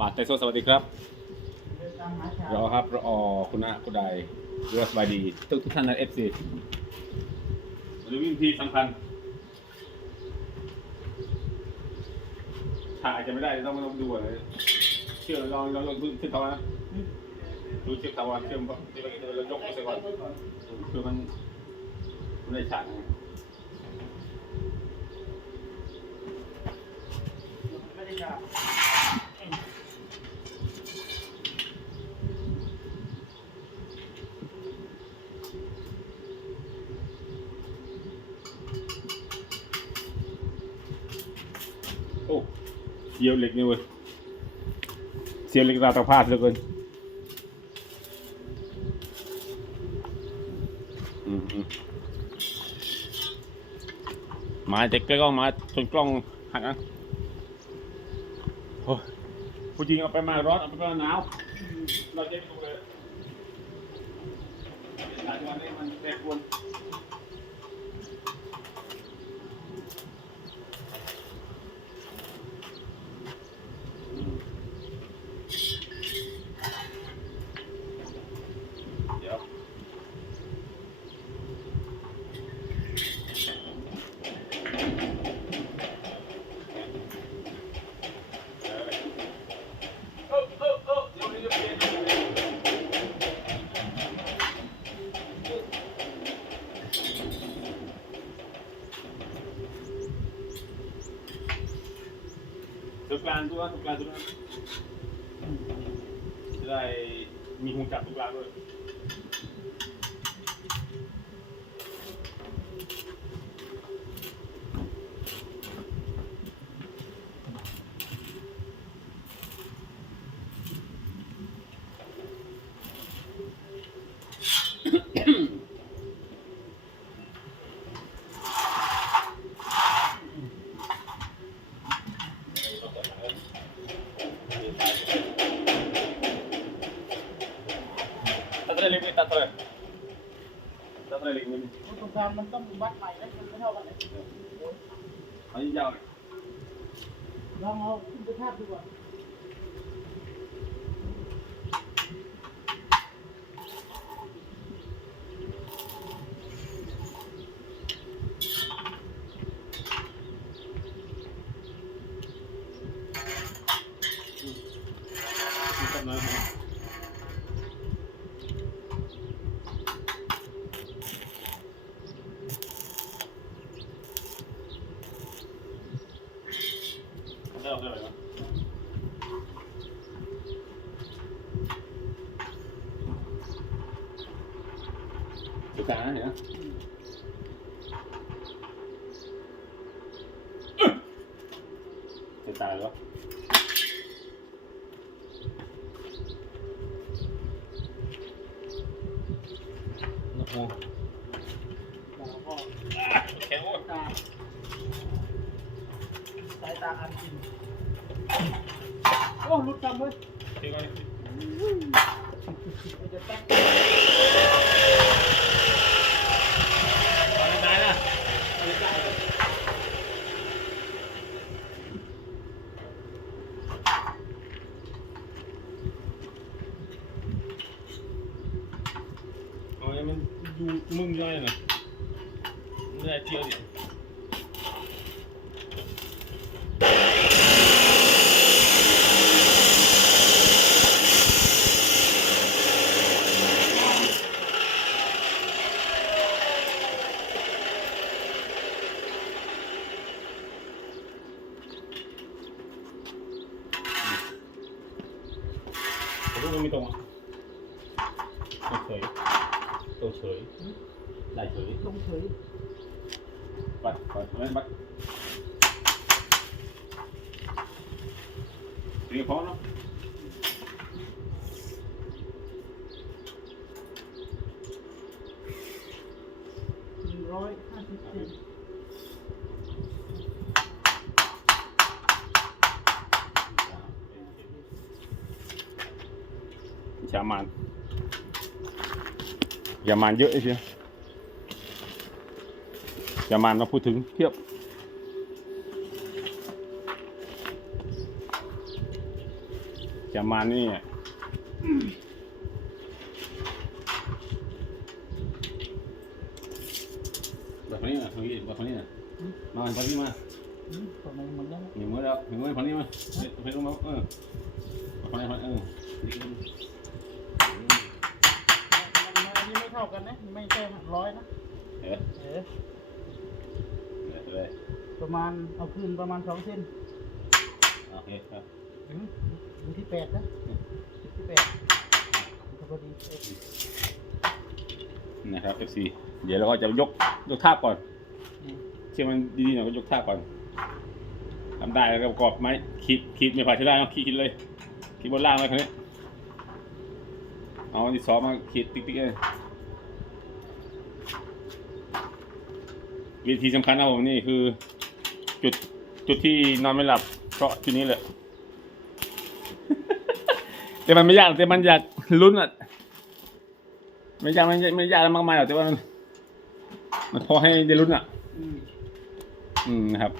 บาทเตโซสวัสดีครับรอครับรอคุณนะคุณใดรอสบายดี ทุกทุกท่านในเอฟซีหรือวิธีสำคัญถ่ายจะไม่ได้ต้องต้องดูเลยเชื่อลองลองลองดูเชื่อเขานะดูเชื่อเขาว่าเชื่อมเชื่อเรายกไปก่อนคือมันมันได้ฉากไงโอ้เสียวเหล็กนี่เว้ยเสียวเหล็กราตะพาดเหลือเกินมาเด็กกล้องมาจนกล้องหักอะโอ้ผู้หญิงเอาไปมาร้อนเอาไปมาหนาวเราจะไม่ดูเลยหลายวันนี้มันแปรปรวน เดี๋ยวเออเออเออเดี๋ยวนี้จะเปลี่ยนตั ว่าตุกลาตุกลาจะได้มีหุ่นจับตุกลาด้วย ตัดอะไรเล็กๆตัดอะไรตัดอะไรเล็กๆ ตรง กลางมันต้องวัดใหม่แล้วมันไม่เท่ากันเลยอันนี้ยาวเลยลองเอาขึ้นไปภาพดูก่อน ตัดน้อยไหมได้เอาได้ไหมวะดูกลางนะเห็นไหม จะตายแล้วโอ้โหแล้วก็แข็งโอ้ยตาสายตาอันจริงโอ้รุดจำเว้ย เดี๋ยวก่อนมันจะแตก เอาไหนๆนะ ไปได้เลย เอาให้มันดูมึงย่อยหน่อย ไม่ได้เที่ยวดิรูปมันไม่ต รงอะตัวเฉยตัวเฉยได้เฉย ลงเฉย บัดบัดไม่บัดตีพ อเนาะหนึ่งร้อยห้าสิบเซนชามานอย่ามานเยอะไอ้เชียวอย่ามานเราพูดถึงเทียบ จะมานี่แบบนี้นะตรงนี้แบบนี้นะมาแบบนี้มาอืมตอนนี้มันยังมีมือแล้วมีมือพันนี้มาเฮ้ยลงมาเออพันนี้พันเออมันอันนี้ไม่เท่ากันนะ ไม่ใช่ร้อยนะ เอ๊ะเออ เลยประมาณเอาคืนประมาณสองเส้นโอเคครับอืมอยู่ที่แปดนะอยู่ที่แปดก็พอดีเออนะครับ FC เดี๋ยวเราก็จะยกยกท่าบก่อนอืมเชื่อมันดีๆหน่อยก็ยกท่าบก่อนทำได้แล้วก็ประกอบไม้ขีดขีดไม่ผ่านที่ได้ต้องขีดขีดเลยขีดบนล่างเลยคราวนี้เอาดินสอมาขีดติ๊กๆเลย วิธีสำคัญนะผมนี่คือ จุดจุดที่นอนไม่หลับก็จุดนี้เลยแต่มันไม่ยากหรอกแต่มันอยากลุ้นอะไม่ยากไม่ยากไม่ยากอะไรมากมายหรอกแต่ว่ามันมันพอให้ได้ลุ้นอะ อืมอืมนะครับ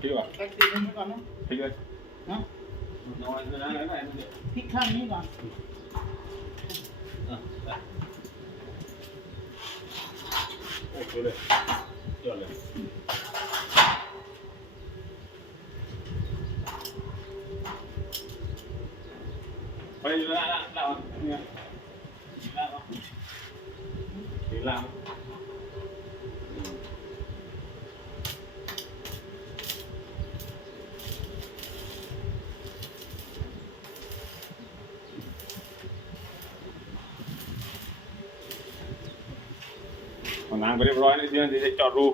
พี่ว่ะแท็กซี่นี้ก่อนนะพี่เลยนะนอนนอนนอนนอนพลิกข้างนี้ก่อน โอ้โหเลยยอดเลยไปอยู่ล่างล่างล่างเนี่ยล่างล่าง เอานไปเรียบร้อยนี่เดี๋ยวจะจอดรู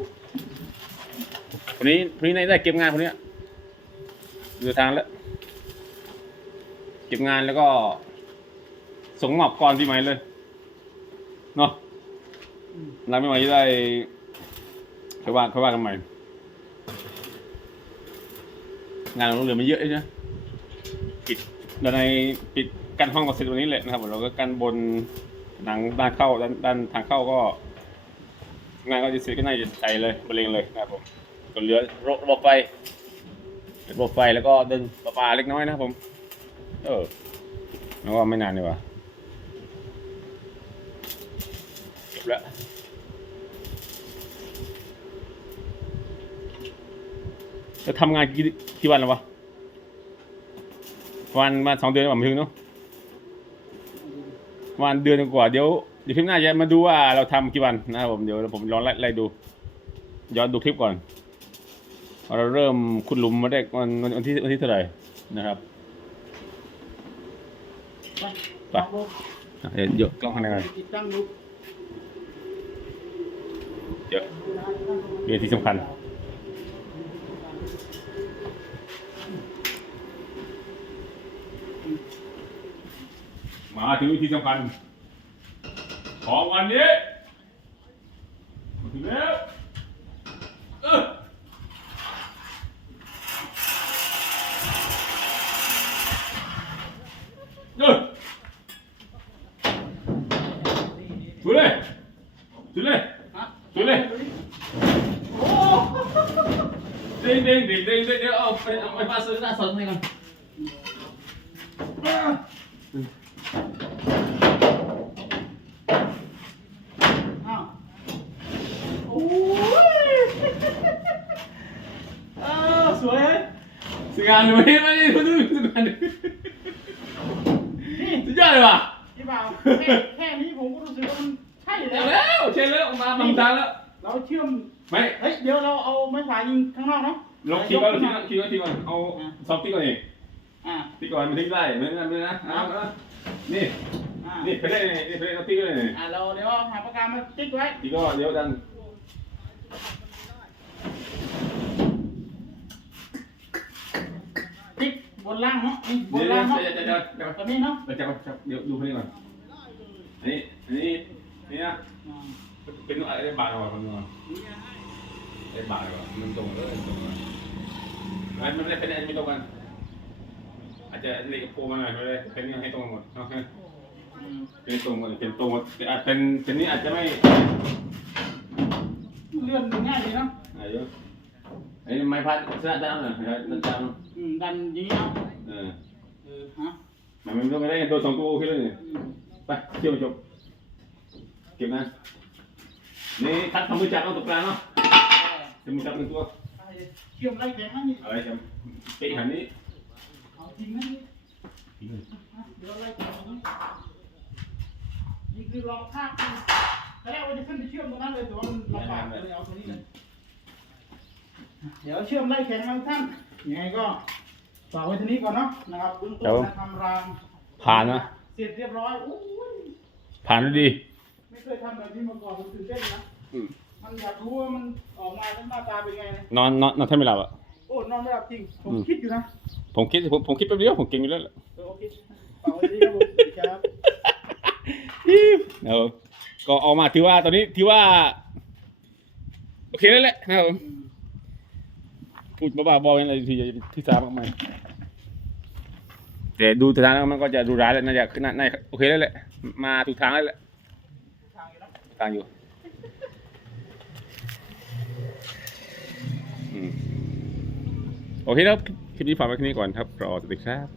คนนี้คนนี้ได้เก็บงานคนเนี้ยเดินทางแล้ว เก็บงานแล้วก็ ส่งมอบก่อนปีใหม่เลยเนาะอืมหลังปีใหม่จะได้ค่อยว่าค่อยว่ากันใหม่ งานเราเหลือมาเยอะเลยนะปิดเด้านในปิดกันห้องก็เสร็จวันนี้แหละนะครับเราก็กันบนหลังด้านเข้าด้านด้านทางเข้าก็ งานก็จะเสร็จก็น่าจะใจเลยบรรเลงเลยนะครับผมก็เหลือระบบไฟระบบไฟแล้วก็เดินประปาเล็กน้อยนะครับผม เออแล้วว่าไม่นานดีกว่าจบแล้วจะทำงานกี่กี่วันแล้ววะวันมาสองเดือนกว่าไม่ถึงเนาะวันเดือนกว่าเดี๋ยว เดี๋ยวคลิปหน้าจะมาดูว่าเราทำกี่วันนะครับผมเดี๋ยวผมลองไล่ดู ย้อนดูคลิปก่อน เราเริ่มขุดหลุมมาได้วันวันที่วันที่เท่าไหร่นะครับไปไปเดี๋ยวยอะกล้องข้างในก่อนติดตั้งดูเยอะเรียนที่สำคัญมาถึงวิธีสำคัญ ของวันนี้มาถึงแล้วเออเออดูเลยดูเลยฮะดูเลยโอ้เด้งเด้งเด้งเด้งเด้งเดี๋ยวเอาไปเอาไปมาซื้อหน้าสดให้ก่อน อ้าวโอ้ยอ้าวสวย งานหนูไม่ไม่ได้ดูซื้องานหนูนี่สุดยอดเลยว่ะพี่บ่าวแค่แค่นี้ผมก็รู้สึกว่ามันใช่แล้ววแล้วเช็ดแล้วมามาทางแล้ว เราเชื่อม ไม่ เฮ้ย เดี๋ยวเราเอาไม้ฝายิงข้างนอกเนาะลงคิดก่องคิดก่อนคิดก่อนคิดก่อนเอาซอฟต์ติ๊กก่อนเองอ่าติ๊กก่อนมันทิ้งได้ไม่ไม่ไม่นะเอาเอานี่นี่ไปได้นี่ไปได้เอาติ๊กเลยอ่าเราเดี๋ยวหาปากกามาติ๊กไว้ติ๊กก็เดี๋ยวดัน ติ๊ก บนล่างเนาะนี่บเดี๋ยนวล่างเนาะเดี๋ยวเดี๋ยวเดี๋ยวเดี๋ยวตรงนี้เนาะเดี๋ยวจับจับเดี๋ยวดูคนนี้ก่อนอันนี้อันนี้นี่นะอ่าเป็นอะไรบาทกว่าคนนึงไอ้บาทกว่ามันตรงเลยตรงเลยมันไม่ได้เป็นอะไรไม่ตรงกัน อาจจะเล็กโพมาหน่อยไม่ได้เป็นให้ตรงหมดโอเคอืมเป็นตรงหมดเป็นตรงหมดแต่อาจเป็นเป็นนี้อาจจะไม่เลื่อนง่ายดีเนาะอายุ ไอ้ไม้พัดสนัดดาวน่ะไม้พัดสนัดดาวอืมดันอย่างนี้เอาเออเออฮะมันไม่ต้องไม่ได้ตัวสองตัวโอเคเลยเนี่ยอืมไปเที่ยวจบเก็บนะนี่คัดทำมือจับเอาตกปลางเนาะทำมือจับหนึ่งตัวเชื่อมไรแข็งนะนี่อะไรจำเป๊ะหันนี้เอาจริงนะนี่เดี๋ยวไรแข็งนี่นี่คือลองภาคดูแต่แรกว่าจะขึ้นไปเชื่อมตรงนั้นเลยแต่ว่ามันลำบากเลยเอาตรงนี้เลย เดี๋ยวเชื่อมไรแข็งนะทุกท่านยังไงก็ฝากไว้ที่นี้ก่อนเนาะนะครับเบื้องต้นนะทำรางผ่านนะเสร็จเรียบร้อยโอ้ยผ่านด้วยดี ไม่เคยทำแบบนี้มาก่อนผมตื่นเต้นนะอืมมันอยากรู้ว่ามันออกมาแล้วหน้าตาเป็นไงนะนอนนอนนอนแทบไม่หลับอะโอ้นอนไม่หลับจริงผมอืมคิดอยู่นะผมคิดผมผมคิดแป๊บเดียวผมเก่งอยู่แล้วแหละเออโอเคฝากไว้ที่ครับผมครับเออก็ออกมาถือว่าตอนนี้ถือว่า โอเคแล้วแหละนะครับผมอืม พูดบ้าๆบอๆอะไรที่ที่สามากมายแต่ดูทางแล้วมันก็จะดูร้ายแล้วน่าจะขึ้นน่าโอเคแล้วแหละ มาถูกทางแล้วแหละทางอยู่โอเคครับคลิปนี้ฝากไว้แค่นี้ก่อนครับรอสวัสดีครับ